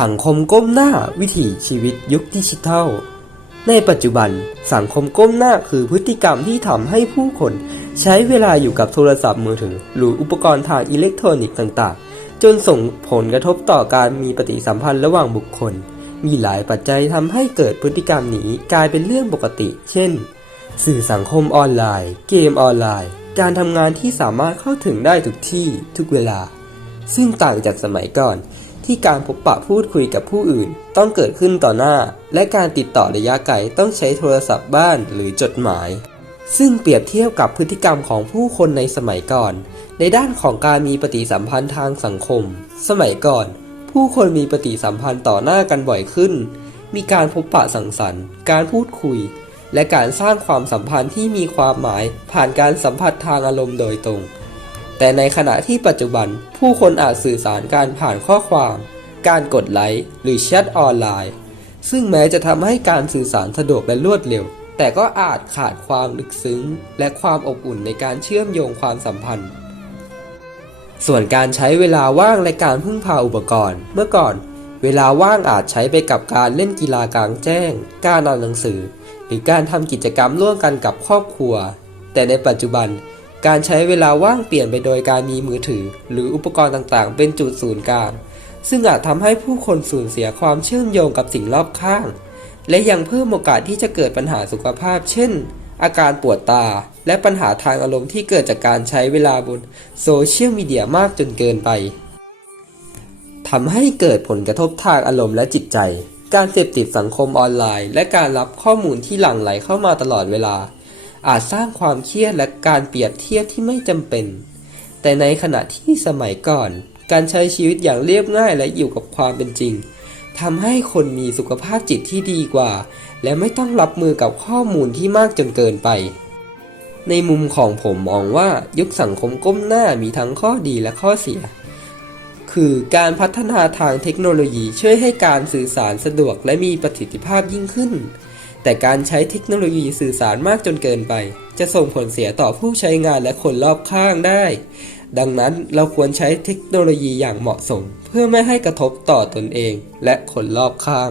สังคมก้มหน้าวิถีชีวิตยุคดิจิทัล ในปัจจุบันสังคมก้มหน้าคือพฤติกรรมที่ทำให้ผู้คน ใช้เวลาอยู่กับโทรศัพท์มือถือ หรืออุปกรณ์ทางอิเล็กทรอนิกส์ต่างๆ จนส่งผลกระทบต่อการมีปฏิสัมพันธ์ระหว่างบุคคล มีหลายปัจจัยทำให้เกิดพฤติกรรมนี้กลายเป็นเรื่องปกติ เช่น สื่อสังคมออนไลน์ เกมออนไลน์ การทำงานที่สามารถเข้าถึงได้ทุกที่ทุกเวลา ซึ่งต่างจากสมัยก่อน ที่การพบปะพูดคุยกับผู้อื่น ต้องเกิดขึ้นต่อหน้า และการติดต่อระยะไกลต้องใช้โทรศัพท์บ้านหรือจดหมาย ซึ่งเปรียบเทียบกับพฤติกรรมของผู้คนในสมัยก่อน ในด้านของการมีปฏิสัมพันธ์ทางสังคม สมัยก่อน ผู้คนมีปฏิสัมพันธ์ต่อหน้ากันบ่อยขึ้น มีการพบปะสังสรรค์ การพูดคุย และการสร้างความสัมพันธ์ที่มีความหมายผ่านการสัมผัสทางอารมณ์โดยตรง แต่ในขณะที่ปัจจุบันผู้คนอาจสื่อสารการผ่านข้อความ การกดไลค์หรือแชทออนไลน์ ซึ่งแม้จะทำให้การสื่อสารสะดวกและรวดเร็ว แต่ก็อาจขาดความลึกซึ้ง และความอบอุ่นในการเชื่อมโยงความสัมพันธ์ ส่วนการใช้เวลาว่างและการพึ่งพาอุปกรณ์ เมื่อก่อน เวลาว่างอาจใช้ไปกับการเล่นกีฬากลางแจ้ง การอ่านหนังสือ หรือการทำกิจกรรมร่วมกันกับครอบครัว แต่ในปัจจุบัน การใช้เวลาว่างเปลี่ยนไปโดยการมีมือถือ หรืออุปกรณ์ต่างๆ เป็นจุดศูนย์กลาง ซึ่งอาจทำให้ผู้คนสูญเสียความเชื่อมโยงกับสิ่งรอบข้าง และยังเพิ่มโอกาสที่จะเกิดปัญหาสุขภาพ เช่น อาการปวดตา และปัญหาทางอารมณ์ที่เกิดจากการใช้เวลาบนโซเชียลมีเดียมากจนเกินไปทำให้เกิดผลกระทบทางอารมณ์และจิตใจ การเสพติดสังคมออนไลน์ และการรับข้อมูลที่หลั่งไหลเข้ามาตลอดเวลา อาจสร้างความเครียดและการเปรียบเทียบที่ไม่จำเป็น แต่ในขณะที่สมัยก่อน การใช้ชีวิตอย่างเรียบง่ายและอยู่กับความเป็นจริงทำให้คนมีสุขภาพจิตที่ดีกว่า และไม่ต้องรับมือกับข้อมูลที่มากจนเกินไป ในมุมของผมมองว่ายุคสังคมก้มหน้ามีทั้งข้อดีและข้อเสีย คือการพัฒนาทางเทคโนโลยีช่วยให้การสื่อสารสะดวกและมีประสิทธิภาพยิ่งขึ้น แต่การใช้เทคโนโลยีสื่อสารมากจนเกินไป จะส่งผลเสียต่อผู้ใช้งานและคนรอบข้างได้ ดังนั้นเราควรใช้เทคโนโลยีอย่างเหมาะสม เพื่อไม่ให้กระทบต่อตนเองและคนรอบข้าง